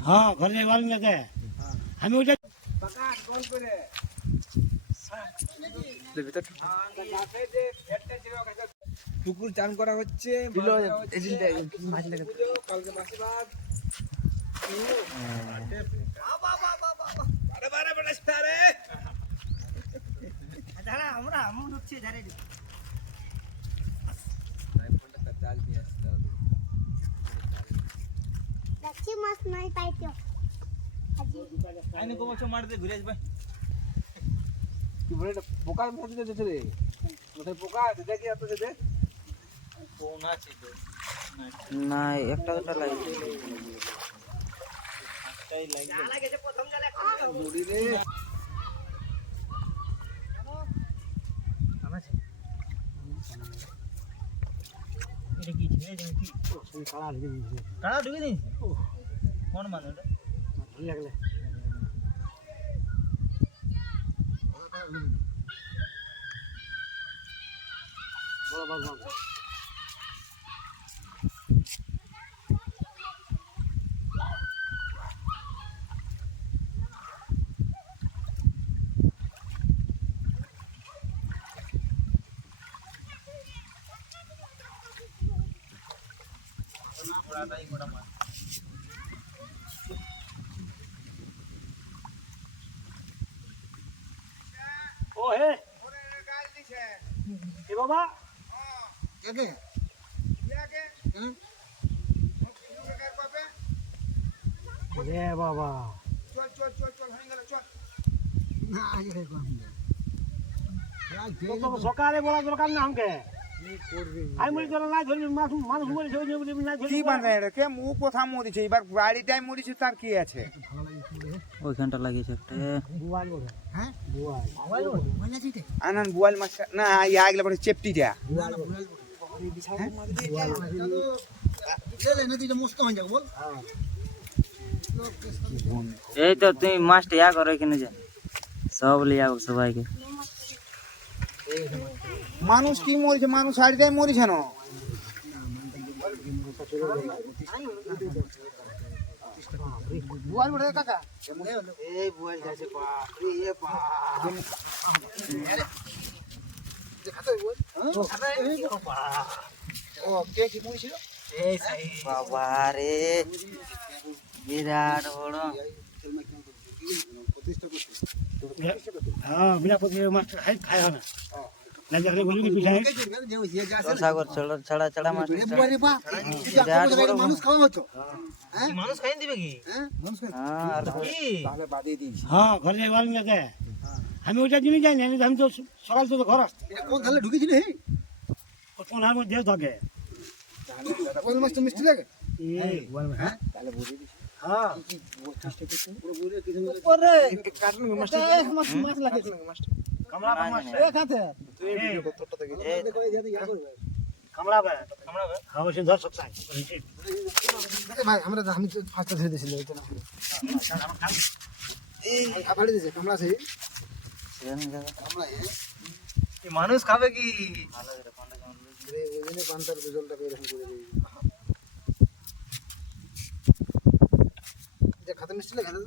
হ্যাঁ ঘরে বলেন যাতে আমি ওইটা পুকুর চান করা হচ্ছে কালকে মাসিবাদ আমরা আমন হচ্ছে ধারে দেখছি মাছ নাই তাই তো আইনে কো মাছ মারতে ঘুরে আসবে কি বলে এটা পোকা মাছ দিতে রে ওটা পোকা দেখি এত দে কোন আছে না একটা দুটো লাগে একটাই লাগে প্রথম জালে মুড়ি রে আছে এটা কি ছেড়ে যাবে কি সেই কালা ঢুকে দিয়েছে কালা ঢুকে দিয়েছে কোন মাছ ওটা ভালো লাগলে বড় বড় বড় ও হে ওরে গাল দিছে এ বাবা কে কে হুম টাকার পাবে রে বাবা চল হয়ে গেল চল না আগে কোন তো সকালে বলা দরকার না আমাকে আমি বলি তোরা না ধরবি মানুষ মরেছে ওই জন্য না ধরবি কি বাঁধা এটা কে মুখ কোথা মরিছে এবার বাড়িটাই মরিছে তার কি আছে ওইখানটা লাগিয়েছে একটা বুয়াল বলে হ্যাঁ বুয়াল বুয়াল না চিতে আনান বুয়াল মাছ না ইয়া আগলে পরে চেপটি যা বুয়াল এই তো তুমি মাছটা ইয়া করো এখানে যা সব লিয়া সবাইকে মানুষ কি মরিছে মানুষ বাড়িটাই মরিছে না বুয়াল বলে কাকা এই বুয়াল যাচ্ছে বাপ রে এ বাপ ও কে কি মরিছিল এই সাই বাবা রে বিরাট বড় হ্যাঁ বিনা পথে মাছ খায় না না যাকে বলি কি পিছায় সাগর ছড়া ছড়া মাছ মানুষ খাওয়া হতো মানুষ খাই দিবে কি হ্যাঁ আর তাহলে বাদে দিয়েছি হ্যাঁ ঘরে বলেন যাতে আমি ওইটা জিনিস জানি না আমি তো সকাল থেকে ঘর আসছি এটা কোন ধালে ঢুকেছিল হে কোন হার মধ্যে থাকে কোন মাছটা মিষ্টি লাগে এই বুয়াল হ্যাঁ তাহলে বুঝে দিছি হ্যাঁ পুরো বুঝে কিছু ওরে কাটন মাছটা মাছ লাগে মাছটা কামড়া মাছ এ খাতে তুই ভিডিও করতে থেকে কামড়া হ্যাঁ ওই ধর সব চাই ভাই আমরা আমি তো ফার্স্ট ধরে দিছিল এটা না এই আবাড়ি দিছে কামলা আছে কামলা মানুষ খাবে কি রে ওইনে বান্তার রেজাল্টটা এরকম করে দিই যে খাতে মিষ্টি লাগে না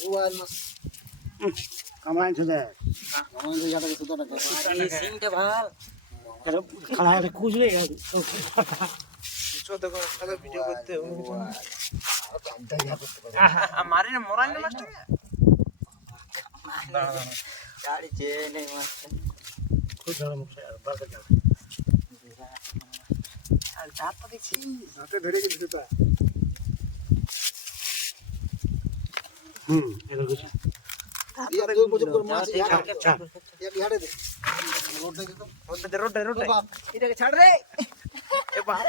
বুয়াল মাছ কামড়া আনছে দে আমাদের জায়গা থেকে সুতোটা সিংটা ভাল খালা এটা কুজরে চোদ্দ করে সাদা ভিডিও করতে মারি না মরাই না মাছটা গাড়ি চেয়ে নেই মাছটা খুব ধরে মুখ বারবার যাবে আর চাপটা দেখছি হাতে ধরে গেছে তা এটা কিছু ইয়া দো বজে করে মাছ ইয়া আচ্ছা এক ইয়াড়ে দে রোড দে তো রোড এটাকে ছাড় রে এ বাপ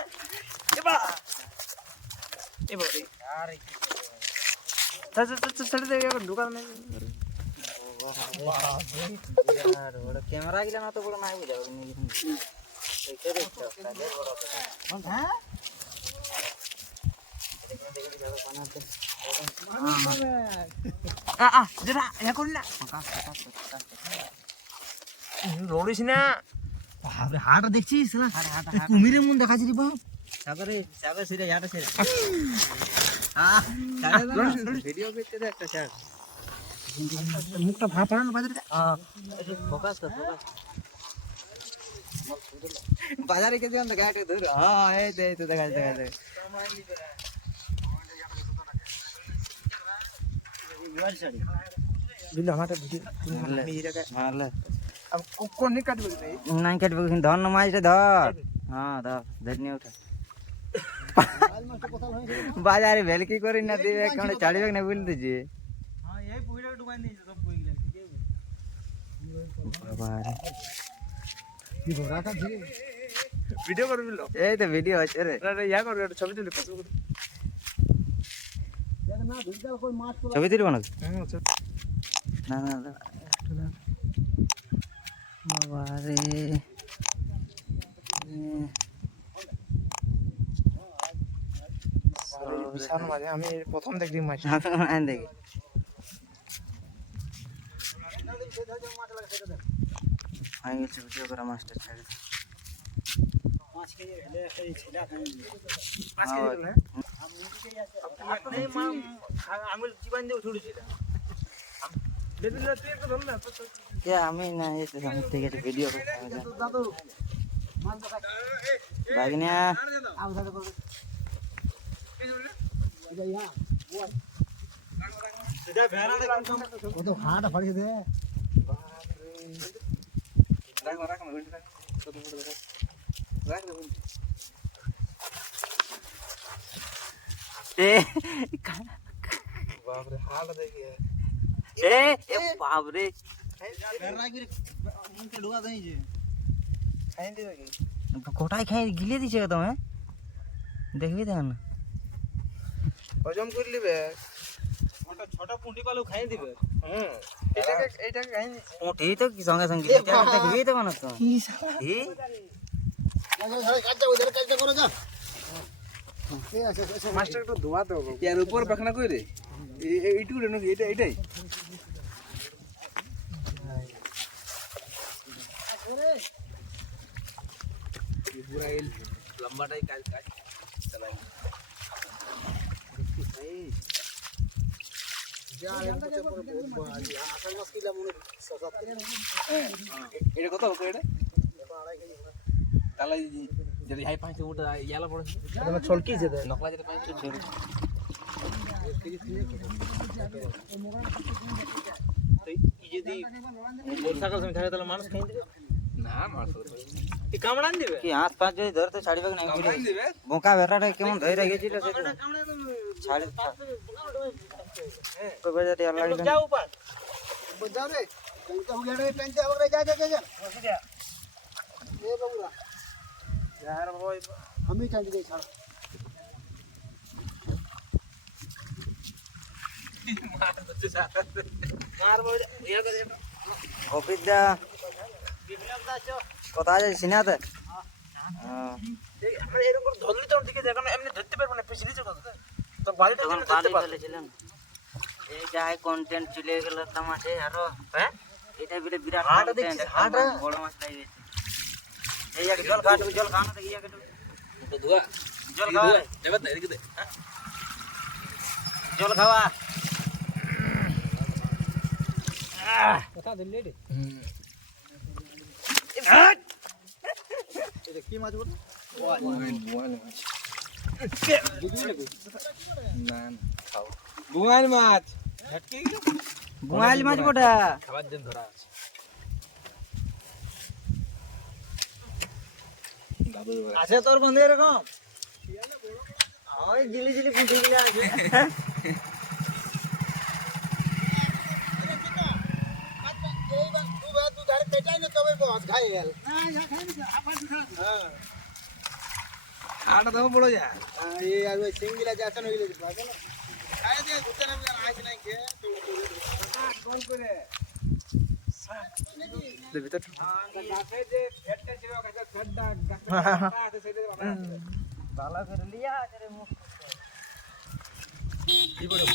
এ বাপ এ বাপ আরে ছাড় দে দোকান में यार बड़ा कैमरा गिला ना तो बड़ा नहीं बुझा कैसे देखते हो बड़ा हां देखो बनाते যেটা ইয়া করি না দৌড়িস না বাপরে হাড়টা দেখছিস না কুমিরের মন দেখাচ্ছি রে বাপ সাগরে সাগর সেটা হাড়টা সেটা ভিডিও করতে দে একটা ছাড় মুখটা ভাপা না বাজারে ফোকাস কর ফোকাস বাজারে কে দিলাম তো গাড়ি ধরে হ্যাঁ এই তো দেখা দেখা बिल्ला हमारा वीडियो মারলে अब कोन नहीं काटबे नहीं নাই কাটবে কিন্তু ধর মাছটা ধর হ্যাঁ ধর নিয়ে উঠা বাজারে ভেলকি করি না দিবে কারণে ছাড়িবে না বলতেছি हां यही पुगड़ा डुबाई नहीं सब पुग गेल ठीक है বাবারে की हो रहा था धीरे वीडियो कर बिल्लो এই তো ভিডিও আছে রে अरे या कर छवि तुले पास देख ना भिड़का कोई माछ को ছবি তুলব না हां না বাবারে বিশাল মাছ আমি প্রথম দেখলি মাছ আন দেখি আই গেছে ভিডিও করা মাস্টার ছেড়ে माछ के ले ऐसे छिला खाएंगे माछ के है नहीं मां आंगुल जीवन दे उठुड़ी छिला बेबिल्ला तू एक धर ना तो কে আমি না এসে ঠিক আছে ভিডিও করতে হবে दादू माछ का বাগনিয়া आओ दादू को इधर यहां वो सीधा भेड़ा दे वो तो हाथ फड़ के दे राख राख राख ए बाप रे हाल देखिए ए बाप रे भेड़ा की मुंह के डुगा दई जे खाई दे की কোটাই খাই গিলে দিছে তুমি দেখবি দেন হজম করে লিবে ওটা ছোট পুঁটি পালু খাই দিবে এইটাকে খাই দিছি ওটি তো কি সঙ্গে সঙ্গে দেখবি তো না তো কি শালা এই কাট যা উধর কাট করো যা ঠিক আছে মাছটা একটু ধোয়া দাও এর উপর পাখনা কই রে এইটুকু রে নাকি এটাই पूरा लंबा टाइम काट काट चलाएंगे এটা কত হবে এটা তাহলে যদি হাই 5 ফুট ইয়ালা পড়ে এটা ছলকি যেতে নকলা যেতে 5 ফুট ছেড়ে যদি বর্ষাকাল সময় থাকে তাহলে মানুষ খাই দিবে না মাছ কি কামড়ান দিবে কি হাত পাঁচ যদি ধরতে ছাড়িবে নাই বলে কামড়ান দিবে বোকা বেটাটা কেমন ধরে গেছিল সেটা ছাড়ি কই বাজারে আর লাগবে যাও উপর যাও রে ট্যাঙ্কটা हो गया रे टैंक हो गया जा ये बबुआ यार भाई हम ही टैंक दे छाड़ मार बोल ये कर दे অফিসদা বিপ্লব দাসো কোথায় যাই সিনাতে হ্যাঁ এই আমরা এরকম ধরলি তো ঠিক আছে এখন এমনি ধরতে পারবো না পিছলি চলে কথা তো বাড়িটা তখন ধরতে পালি পারবো ফেলেছিলাম এই যাই কন্টেন্ট চলে গেল তোমাছে আরো হ্যাঁ এটা বিলে বিরাট হাঁটা content, দেখছিস, হাঁটা? বড় মাছ লাগ গেছে এই এক জল খাওয়া জল খাওয়া দেখি এক तो धुआ জল খাওয়া जब दे दे জল খাওয়া কথা দিলে রে এটা কি মাছ বল না খাও বুয়াল মাছ ঝটকে বুয়াইল মাছ বড়া খাবার দিন ধরা আছে দাদু আছে তোর বন্ধু এরকম ওই জিলি জিলি পুঁটি গুলো আছে आटा तो बड़ो जा বালা করে লিয়া করে মুখ কি বড়